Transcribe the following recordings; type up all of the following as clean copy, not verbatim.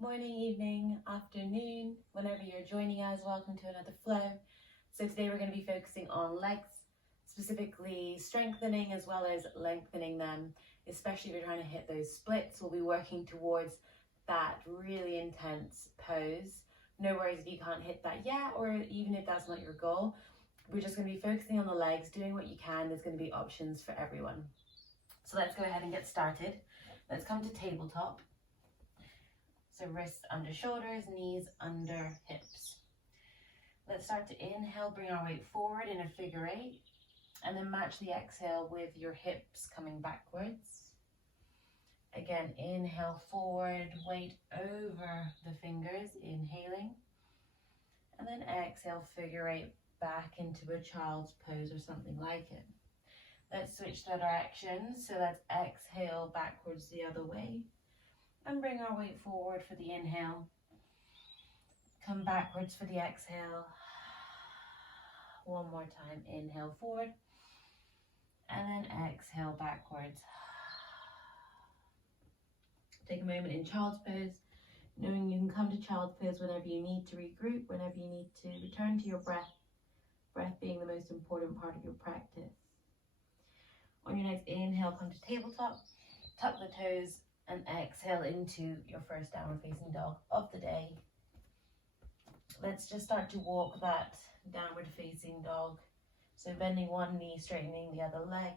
Morning, evening, afternoon, whenever you're joining us, welcome to another flow. So today we're going to be focusing on legs, specifically strengthening as well as lengthening them, especially if you're trying to hit those splits. We'll be working towards that really intense pose. No worries if you can't hit that yet, or even if that's not your goal. We're just going to be focusing on the legs, doing what you can. There's going to be options for everyone. So let's go ahead and get started. Let's come to tabletop. So wrists under shoulders, knees under hips. Let's start to inhale, bring our weight forward in a figure eight, and then match the exhale with your hips coming backwards. Again, inhale forward, weight over the fingers, inhaling, and then exhale, figure eight back into a child's pose or something like it. Let's switch the direction, so let's exhale backwards the other way. And bring our weight forward for the inhale. Come backwards for the exhale. One more time, inhale forward. And then exhale backwards. Take a moment in child's pose, knowing you can come to child's pose whenever you need to regroup, whenever you need to return to your breath. Breath being the most important part of your practice. On your next inhale, come to tabletop. Tuck the toes. And exhale into your first downward facing dog of the day. Let's just start to walk that downward facing dog. So bending one knee, straightening the other leg.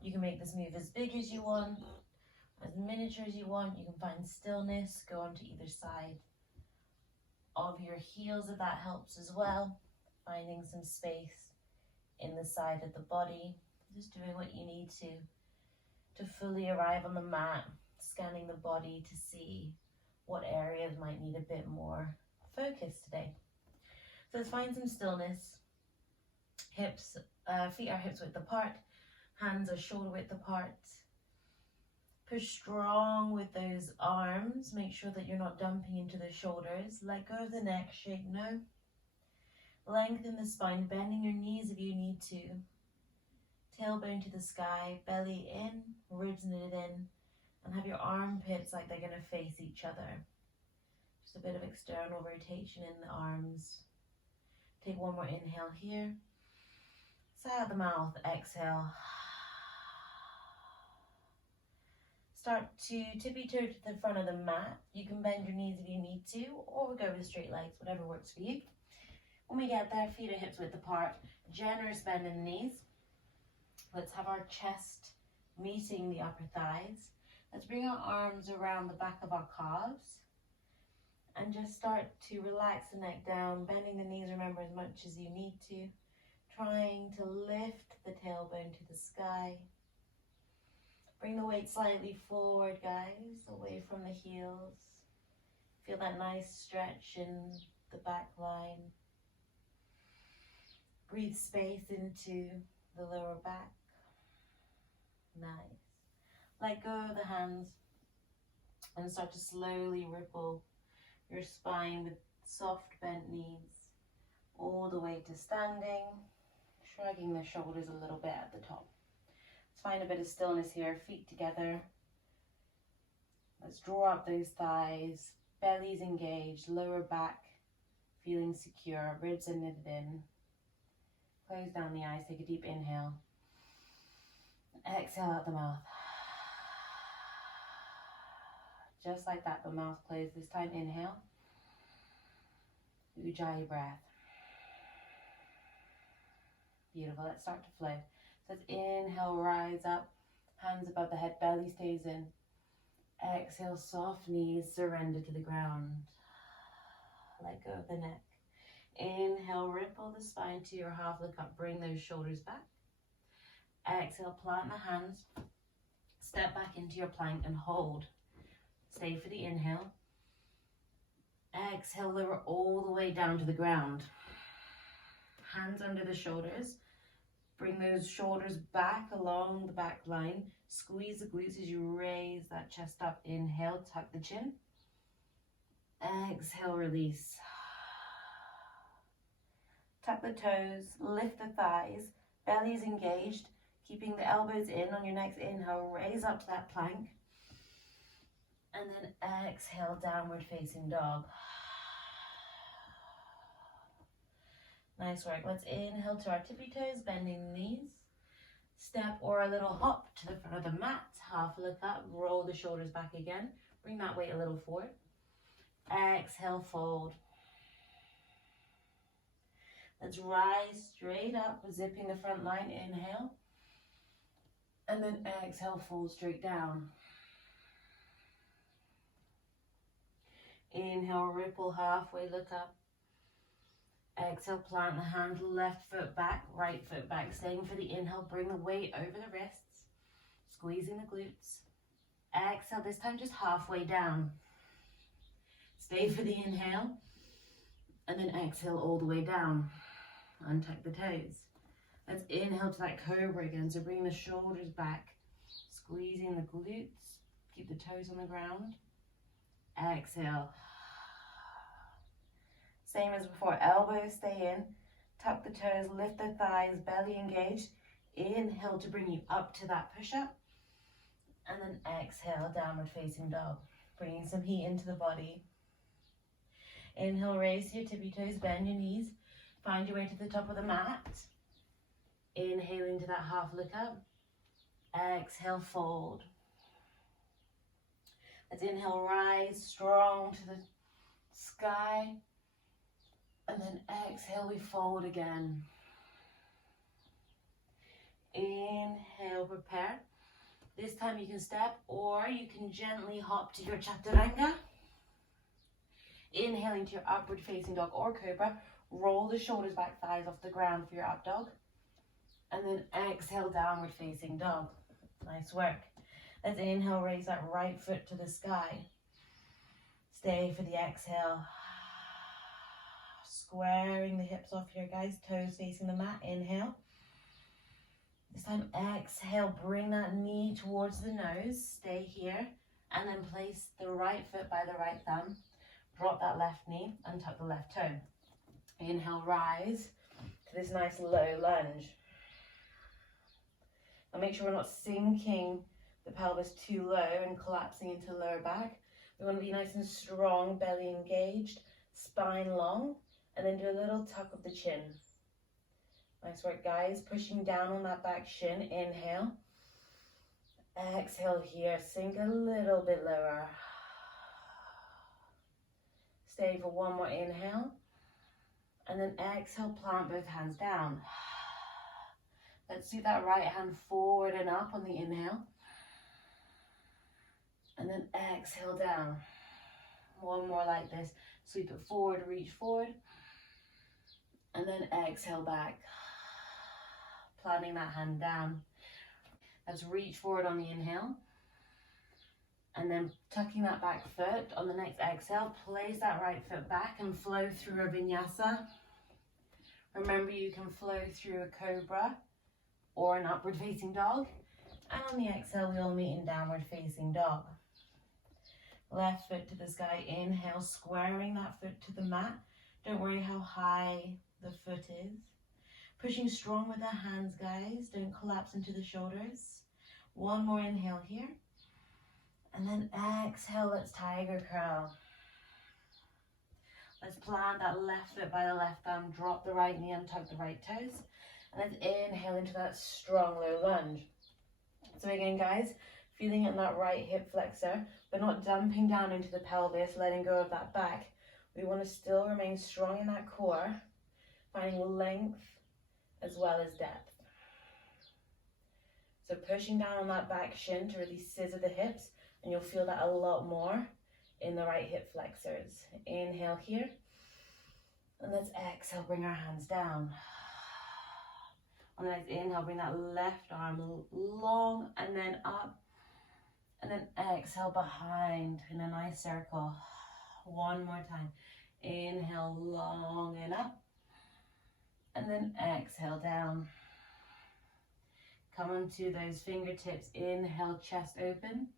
You can make this move as big as you want, as miniature as you want. You can find stillness, go onto either side of your heels if that helps as well. Finding some space in the side of the body. Just doing what you need to fully arrive on the mat, scanning the body to see what areas might need a bit more focus today. So let's find some stillness. Hips, feet are hips width apart, hands are shoulder width apart. Push strong with those arms. Make sure that you're not dumping into the shoulders. Let go of the neck, shake no. Lengthen the spine, bending your knees if you need to. Tailbone to the sky, belly in, ribs knitted in, and have your armpits like they're going to face each other. Just a bit of external rotation in the arms. Take one more inhale here. Sigh out the mouth, exhale. Start to tippy-toe to the front of the mat. You can bend your knees if you need to, or go with straight legs, whatever works for you. When we get there, feet are hips width apart, generous bend in the knees. Let's have our chest meeting the upper thighs. Let's bring our arms around the back of our calves and just start to relax the neck down, bending the knees, remember, as much as you need to. Trying to lift the tailbone to the sky. Bring the weight slightly forward, guys, away from the heels. Feel that nice stretch in the back line. Breathe space into the lower back. Nice. Let go of the hands and start to slowly ripple your spine with soft bent knees all the way to standing, shrugging the shoulders a little bit at the top. Let's find a bit of stillness here, feet together. Let's draw up those thighs, belly's engaged, lower back feeling secure, ribs are knitted in. Close down the eyes, take a deep inhale. Exhale out the mouth. Just like that, the mouth closed. This time, inhale. Ujjayi breath. Beautiful. Let's start to flow. So let's inhale, rise up. Hands above the head, belly stays in. Exhale, soft knees, surrender to the ground. Let go of the neck. Inhale, ripple the spine to your half, look up, bring those shoulders back. Exhale, plant the hands, step back into your plank and hold. Stay for the inhale. Exhale, lower all the way down to the ground. Hands under the shoulders. Bring those shoulders back along the back line. Squeeze the glutes as you raise that chest up. Inhale, tuck the chin. Exhale, release. Tuck the toes, lift the thighs, belly's engaged, keeping the elbows in on your next inhale. Raise up to that plank. And then exhale, downward facing dog. Nice work. Let's inhale to our tippy toes, bending the knees. Step or a little hop to the front of the mat. Half look up, roll the shoulders back again. Bring that weight a little forward. Exhale, fold. Let's rise straight up, zipping the front line. Inhale. And then exhale, fold straight down. Inhale, ripple halfway, look up. Exhale, plant the hand, left foot back, right foot back. Staying for the inhale, bring the weight over the wrists, squeezing the glutes. Exhale, this time just halfway down. Stay for the inhale, and then exhale all the way down. Untuck the toes. Let's inhale to that cobra again, so bring the shoulders back, squeezing the glutes, keep the toes on the ground. Exhale. Same as before, elbows stay in, tuck the toes, lift the thighs, belly engaged. Inhale to bring you up to that push-up. And then exhale, downward facing dog. Bringing some heat into the body. Inhale, raise your tippy toes, bend your knees. Find your way to the top of the mat. Inhaling to that half look up. Exhale, fold. Let's inhale, rise strong to the sky. And then exhale, we fold again. Inhale, prepare. This time you can step or you can gently hop to your chaturanga. Inhaling to your upward facing dog or cobra. Roll the shoulders back, thighs off the ground for your up dog. And then exhale, downward facing dog. Nice work. Let's inhale, raise that right foot to the sky. Stay for the exhale. Squaring the hips off here, guys. Toes facing the mat. Inhale. This time, exhale. Bring that knee towards the nose. Stay here. And then place the right foot by the right thumb. Drop that left knee and tuck the left toe. Inhale, rise to this nice low lunge. Now make sure we're not sinking the pelvis too low and collapsing into lower back. We want to be nice and strong, belly engaged, spine long, and then do a little tuck of the chin. Nice work, guys. Pushing down on that back shin. Inhale. Exhale here. Sink a little bit lower. Stay for one more inhale. And then exhale, plant both hands down. Let's do that right hand forward and up on the inhale. And then exhale down. One more like this. Sweep it forward, reach forward. And then exhale back. Planting that hand down. Let's reach forward on the inhale. And then tucking that back foot on the next exhale, place that right foot back and flow through a vinyasa. Remember, you can flow through a cobra or an upward facing dog. And on the exhale, we all meet in downward facing dog. Left foot to the sky, inhale, squaring that foot to the mat. Don't worry how high the foot is. Pushing strong with the hands, guys. Don't collapse into the shoulders. One more inhale here. And then exhale, let's tiger curl. Let's plant that left foot by the left thumb. Drop the right knee and tuck the right toes. And let's inhale into that strong low lunge. So again, guys, feeling in that right hip flexor, but not dumping down into the pelvis, letting go of that back. We want to still remain strong in that core, finding length as well as depth. So pushing down on that back shin to really scissor the hips, and you'll feel that a lot more in the right hip flexors. Inhale here, and let's exhale, bring our hands down. On the next inhale, bring that left arm long and then up, and then exhale behind in a nice circle. One more time. Inhale long and up, and then exhale down. Come onto those fingertips. Inhale, chest open.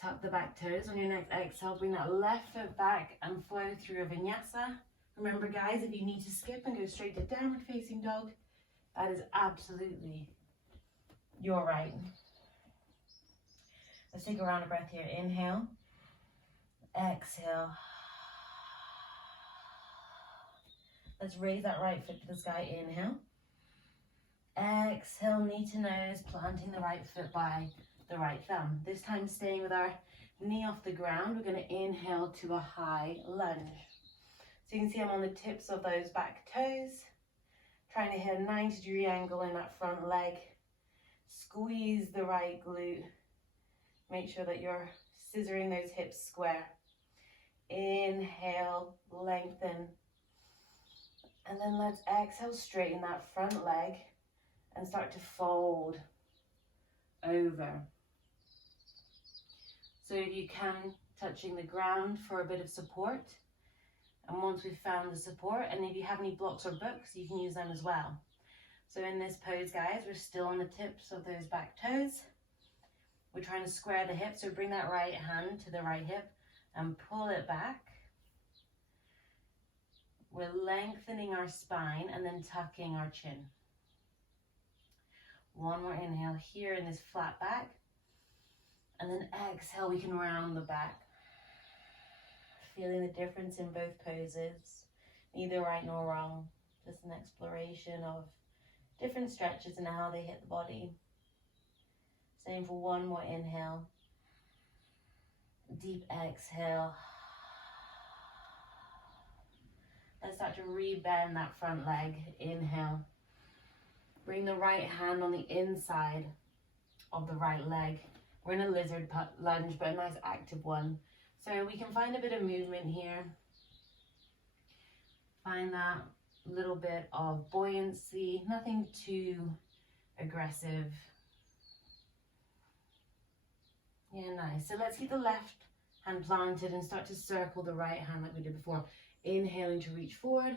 Tuck the back toes. On your next exhale, bring that left foot back and flow through a vinyasa. Remember, guys, if you need to skip and go straight to downward facing dog, that is absolutely your right. Let's take a round of breath here. Inhale. Exhale. Let's raise that right foot to the sky. Inhale. Exhale, knee to nose, planting the right foot by the right thumb. This time staying with our knee off the ground, we're going to inhale to a high lunge. So you can see I'm on the tips of those back toes, trying to hit a 90-degree angle in that front leg. Squeeze the right glute. Make sure that you're scissoring those hips square. Inhale, lengthen. And then let's exhale, straighten that front leg and start to fold over. So if you can, touching the ground for a bit of support. And once we've found the support, and if you have any blocks or books, you can use them as well. So in this pose, guys, we're still on the tips of those back toes. We're trying to square the hips, so bring that right hand to the right hip and pull it back. We're lengthening our spine and then tucking our chin. One more inhale here in this flat back. And then exhale, we can round the back. Feeling the difference in both poses. Neither right nor wrong. Just an exploration of different stretches and how they hit the body. Same for one more inhale. Deep exhale. Let's start to re-bend that front leg. Inhale. Bring the right hand on the inside of the right leg. We're in a lizard lunge, but a nice active one. So we can find a bit of movement here. Find that little bit of buoyancy, nothing too aggressive. Yeah, nice. So let's keep the left hand planted and start to circle the right hand like we did before. Inhaling to reach forward.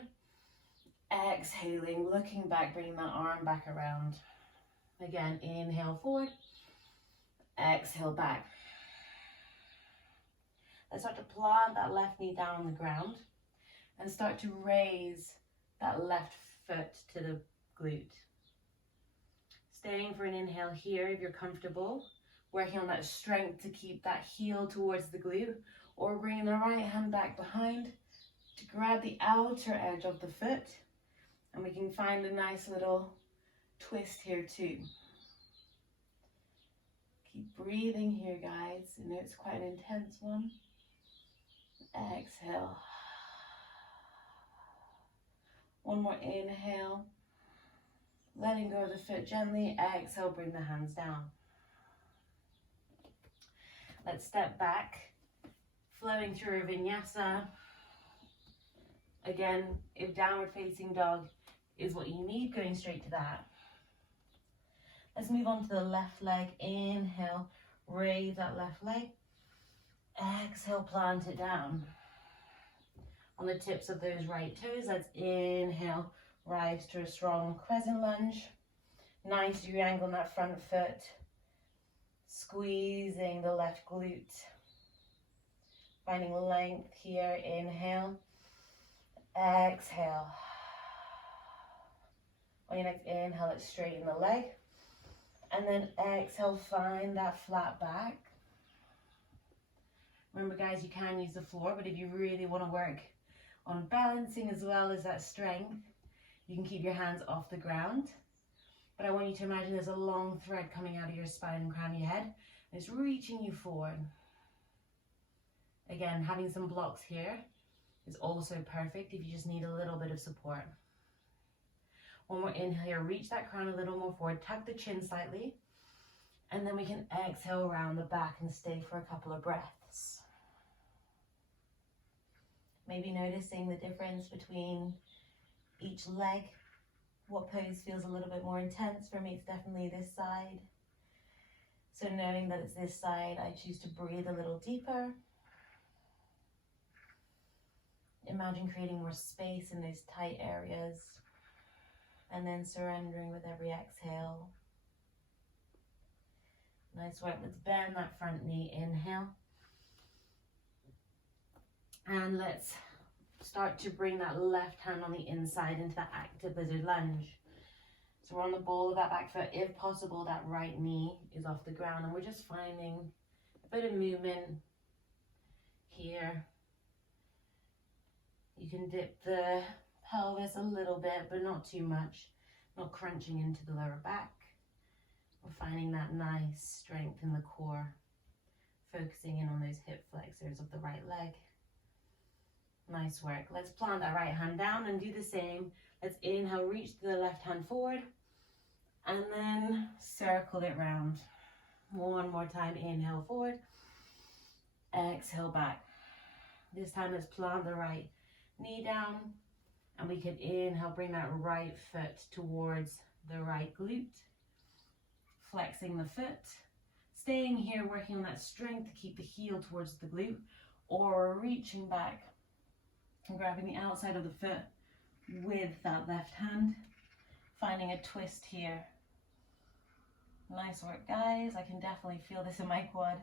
Exhaling, looking back, bringing that arm back around. Again, inhale forward. Exhale back. Let's start to plant that left knee down on the ground and start to raise that left foot to the glute. Staying for an inhale here if you're comfortable. Working on that strength to keep that heel towards the glute, or bringing the right hand back behind to grab the outer edge of the foot. And we can find a nice little twist here too. Keep breathing here, guys. I know it's quite an intense one. Exhale. One more inhale. Letting go of the foot gently. Exhale, bring the hands down. Let's step back, flowing through a vinyasa. Again, if downward facing dog is what you need, going straight to that. Let's move on to the left leg. Inhale, raise that left leg. Exhale, plant it down. On the tips of those right toes, let's inhale, rise to a strong crescent lunge. 90-degree angle on that front foot. Squeezing the left glute. Finding length here. Inhale. Exhale. On your next inhale, let's straighten the leg. And then exhale, find that flat back. Remember, guys, you can use the floor, but if you really want to work on balancing as well as that strength, you can keep your hands off the ground. But I want you to imagine there's a long thread coming out of your spine and crown of your head, and it's reaching you forward. Again, having some blocks here is also perfect if you just need a little bit of support. One more inhale here, reach that crown a little more forward, tuck the chin slightly, and then we can exhale around the back and stay for a couple of breaths. Maybe noticing the difference between each leg. What pose feels a little bit more intense? For me, it's definitely this side. So knowing that it's this side, I choose to breathe a little deeper. Imagine creating more space in those tight areas. And then surrendering with every exhale. Nice work. Let's bend that front knee. Inhale. And let's start to bring that left hand on the inside into that active lizard lunge. So we're on the ball of that back foot. If possible, that right knee is off the ground. And we're just finding a bit of movement here. You can dip the pelvis a little bit, but not too much, not crunching into the lower back. We're finding that nice strength in the core, focusing in on those hip flexors of the right leg. Nice work. Let's plant that right hand down and do the same. Let's inhale, reach the left hand forward, and then circle it round. One more time, inhale forward, exhale back. This time let's plant the right knee down, and we can inhale, bring that right foot towards the right glute, flexing the foot, staying here, working on that strength to keep the heel towards the glute, or reaching back and grabbing the outside of the foot with that left hand, finding a twist here. Nice work, guys. I can definitely feel this in my quad.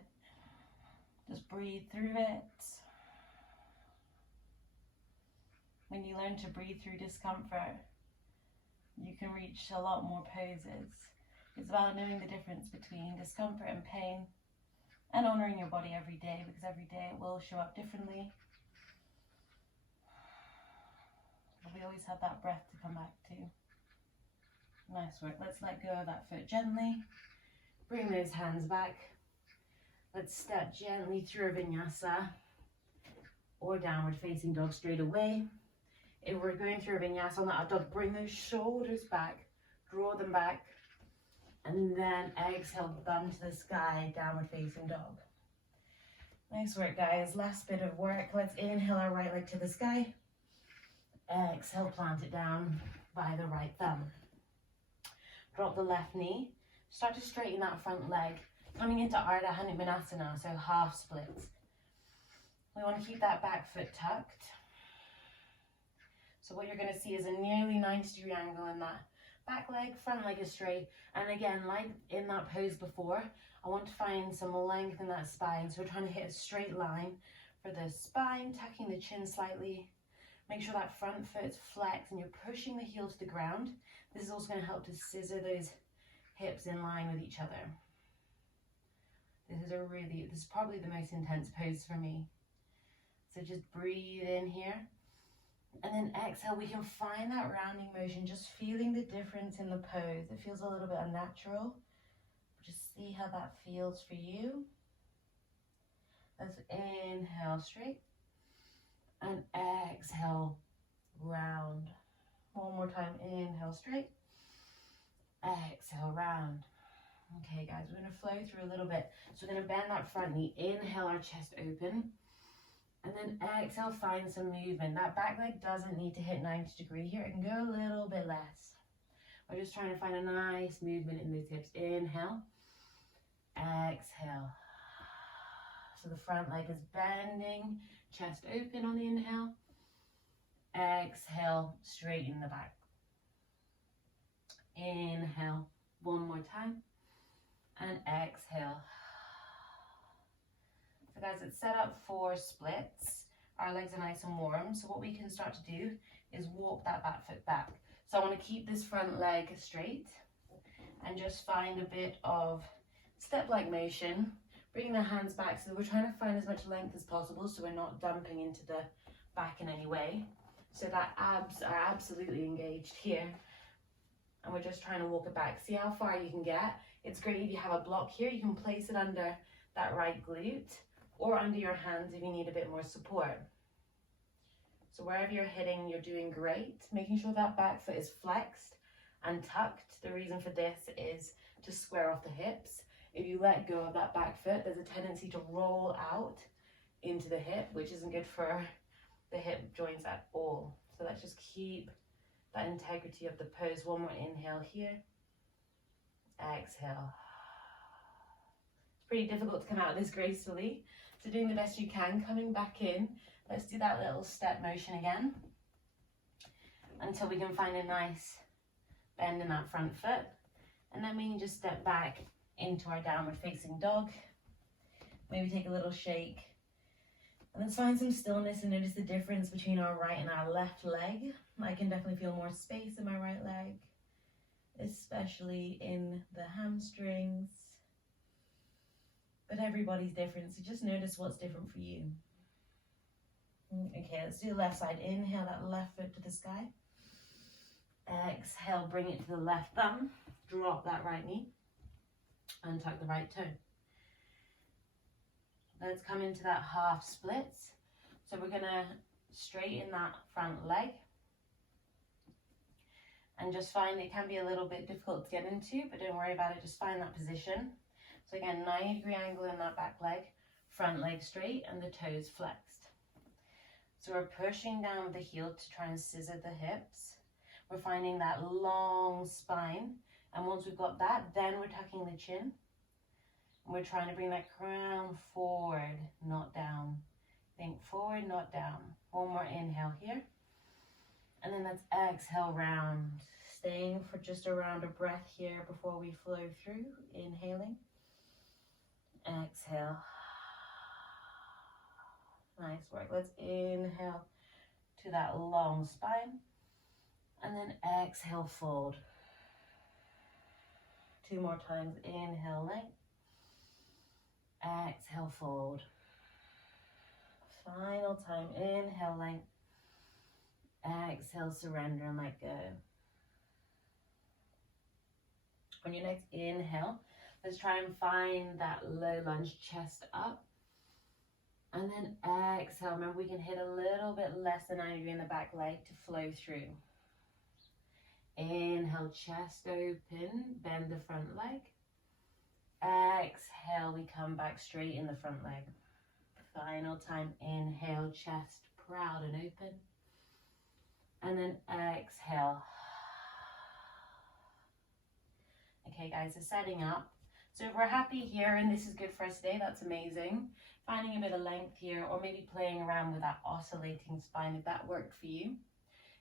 Just breathe through it. When you learn to breathe through discomfort, you can reach a lot more poses. It's about knowing the difference between discomfort and pain, and honoring your body every day, because every day it will show up differently. But we always have that breath to come back to. Nice work. Let's let go of that foot gently. Bring those hands back. Let's step gently through a vinyasa or downward facing dog straight away. If we're going through a vinyasa on that up dog, bring those shoulders back, draw them back, and then exhale, thumb to the sky, downward facing dog. Nice work, guys. Last bit of work. Let's inhale our right leg to the sky. Exhale, plant it down by the right thumb. Drop the left knee. Start to straighten that front leg, coming into Ardha Hanumanasana, so half splits. We want to keep that back foot tucked. So what you're going to see is a nearly 90-degree angle in that back leg, front leg is straight. And again, like in that pose before, I want to find some length in that spine. So we're trying to hit a straight line for the spine, tucking the chin slightly. Make sure that front foot is flexed and you're pushing the heel to the ground. This is also going to help to scissor those hips in line with each other. This is probably the most intense pose for me. So just breathe in here. And then exhale, we can find that rounding motion, just feeling the difference in the pose. It feels a little bit unnatural. Just see how that feels for you. Let's inhale straight and exhale round. One more time, inhale straight, exhale round. Okay guys, we're going to flow through a little bit. So we're going to bend that front knee, inhale our chest open, and then exhale, find some movement. That back leg doesn't need to hit 90 degree here. It can go a little bit less. We're just trying to find a nice movement in those hips. Inhale, exhale. So the front leg is bending, chest open on the inhale. Exhale, straighten the back. Inhale, one more time. And exhale. So guys, it's set up for splits. Our legs are nice and warm. So what we can start to do is walk that back foot back. So I want to keep this front leg straight and just find a bit of step-like motion. Bring the hands back, so we're trying to find as much length as possible so we're not dumping into the back in any way. So that abs are absolutely engaged here. And we're just trying to walk it back. See how far you can get. It's great if you have a block here. You can place it under that right glute or under your hands if you need a bit more support. So wherever you're hitting, you're doing great. Making sure that back foot is flexed and tucked. The reason for this is to square off the hips. If you let go of that back foot, there's a tendency to roll out into the hip, which isn't good for the hip joints at all. So let's just keep that integrity of the pose. One more inhale here. Exhale. It's pretty difficult to come out of this gracefully. So doing the best you can, coming back in. Let's do that little step motion again until we can find a nice bend in that front foot. And then we can just step back into our downward facing dog. Maybe take a little shake. And let's find some stillness and notice the difference between our right and our left leg. I can definitely feel more space in my right leg, especially in the hamstrings. But everybody's different, so just notice what's different for you. Okay, let's do the left side. Inhale that left foot to the sky. Exhale, bring it to the left thumb. Drop that right knee. And tuck the right toe. Let's come into that half splits. So we're gonna straighten that front leg. And just find it can be a little bit difficult to get into, but don't worry about it, just find that position. So again, 90-degree angle in that back leg, front leg straight and the toes flexed. So we're pushing down with the heel to try and scissor the hips. We're finding that long spine. And once we've got that, then we're tucking the chin. And we're trying to bring that crown forward, not down. Think forward, not down. One more inhale here. And then let's exhale round. Staying for just around a breath here before we flow through. Inhaling. Exhale. Nice work. Let's inhale to that long spine. And then exhale, fold. 2 more times. Inhale, length. Exhale, fold. Final time. Inhale, length. Exhale, surrender and let go. On your next inhale, let's try and find that low lunge, chest up. And then exhale. Remember, we can hit a little bit less than 90 in the back leg to flow through. Inhale, chest open, bend the front leg. Exhale, we come back straight in the front leg. Final time, inhale, chest proud and open. And then exhale. Okay guys, so setting up. So if we're happy here and this is good for us today, that's amazing. Finding a bit of length here, or maybe playing around with that oscillating spine if that worked for you.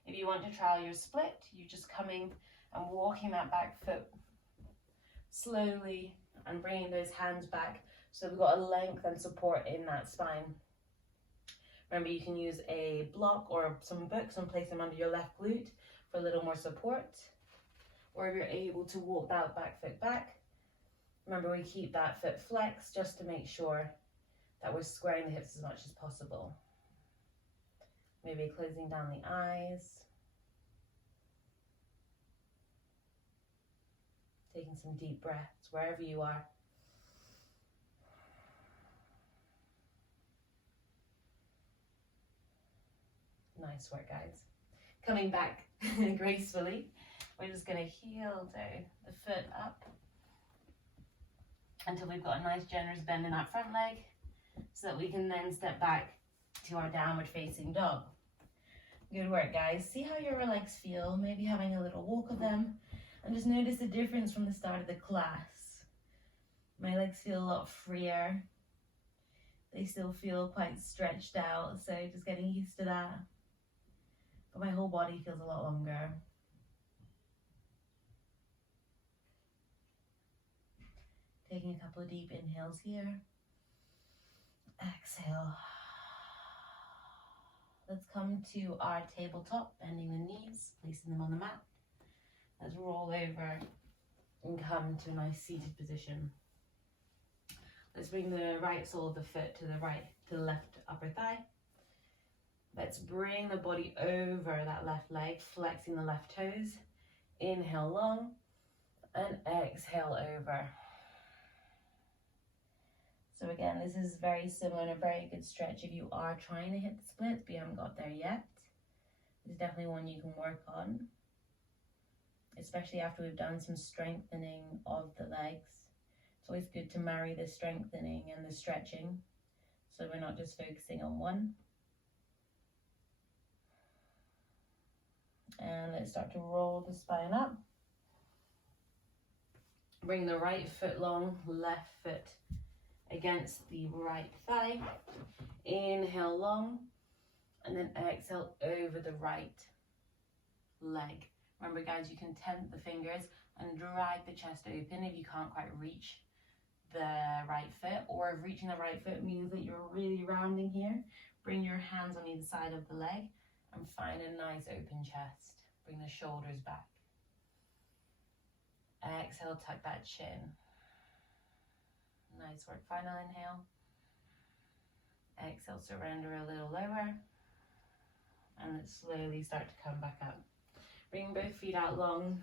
If you want to try your split, you're just coming and walking that back foot slowly and bringing those hands back so we've got a length and support in that spine. Remember, you can use a block or some books and place them under your left glute for a little more support. Or if you're able to walk that back foot back, remember we keep that foot flexed just to make sure that we're squaring the hips as much as possible. Maybe closing down the eyes. Taking some deep breaths wherever you are. Nice work, guys. Coming back gracefully, we're just going to heel down the foot up until we've got a nice generous bend in that front leg so that we can then step back to our downward facing dog. Good work, guys. See how your legs feel, maybe having a little walk of them, and just notice the difference from the start of the class. My legs feel a lot freer. They still feel quite stretched out, so just getting used to that. But my whole body feels a lot longer. Taking a couple of deep inhales here. Exhale. Let's come to our tabletop, bending the knees, placing them on the mat. Let's roll over and come to a nice seated position. Let's bring the right sole of the foot to the left upper thigh. Let's bring the body over that left leg, flexing the left toes. Inhale long and exhale over. So again, this is very similar and a very good stretch if you are trying to hit the splits but you haven't got there yet. It's definitely one you can work on, especially after we've done some strengthening of the legs. It's always good to marry the strengthening and the stretching so we're not just focusing on one. And let's start to roll the spine up. Bring the right foot long, left foot against the right thigh. Inhale long, and then exhale over the right leg. Remember guys, you can tent the fingers and drag the chest open if you can't quite reach the right foot, or if reaching the right foot means that you're really rounding here, bring your hands on either side of the leg and find a nice open chest. Bring the shoulders back. Exhale, tuck that chin. Nice work. Final inhale. Exhale, surrender a little lower. and then slowly start to come back up. Bring both feet out long.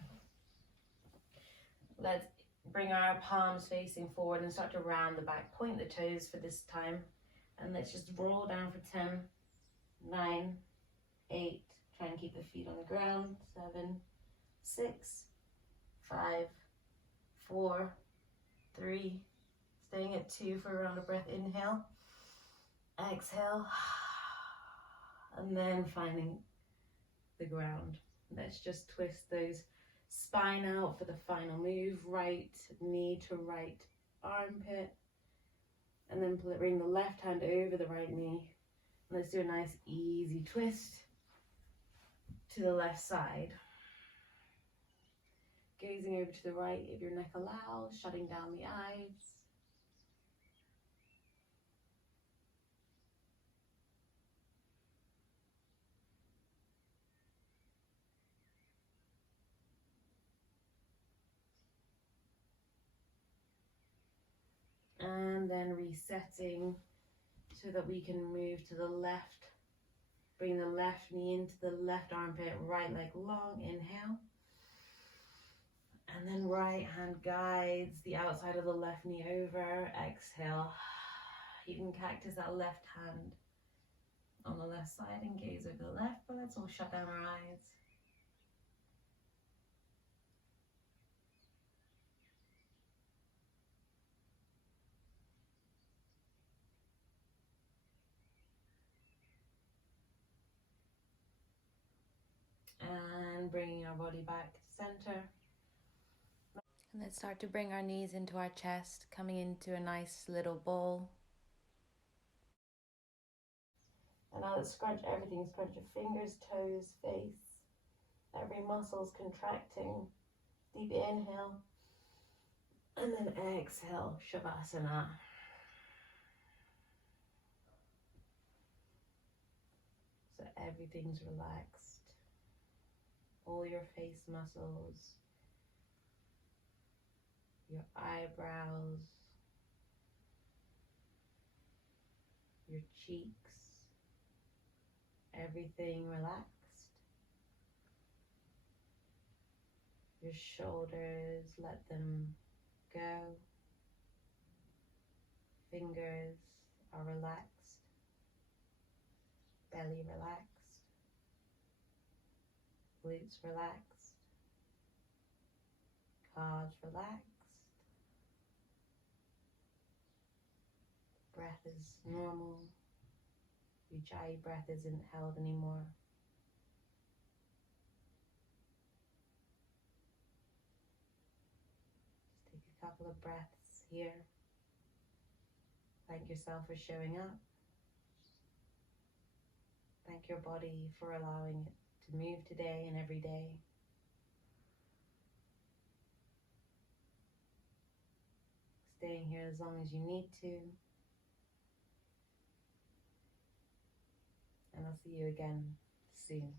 Let's bring our palms facing forward and start to round the back. Point the toes for this time. And let's just roll down for 10, 9, 8. Try and keep the feet on the ground. 7, 6, 5, 4, 3. Staying at 2 for a round of breath. Inhale. Exhale. And then finding the ground. Let's just twist those spine out for the final move. Right knee to right armpit. And then bring the left hand over the right knee. Let's do a nice easy twist to the left side. Gazing over to the right if your neck allows, shutting down the eyes. And then resetting so that we can move to the left. Bring the left knee into the left armpit, right leg long, inhale. And then right hand guides the outside of the left knee over, exhale. You can cactus that left hand on the left side and gaze over the left, but let's all shut down our eyes. And bringing our body back to center. And let's start to bring our knees into our chest, coming into a nice little ball. And now let's scrunch everything. Scrunch your fingers, toes, face. Every muscle's contracting. Deep inhale. And then exhale, Shavasana. So everything's relaxed. All your face muscles, your eyebrows, your cheeks, everything relaxed. Your shoulders, let them go. Fingers are relaxed. Belly relaxed. Glutes relaxed. Calves relaxed. Breath is normal. Ujjayi breath isn't held anymore. Just take a couple of breaths here. Thank yourself for showing up. Thank your body for allowing it to move today and every day. Staying here as long as you need to. And I'll see you again soon.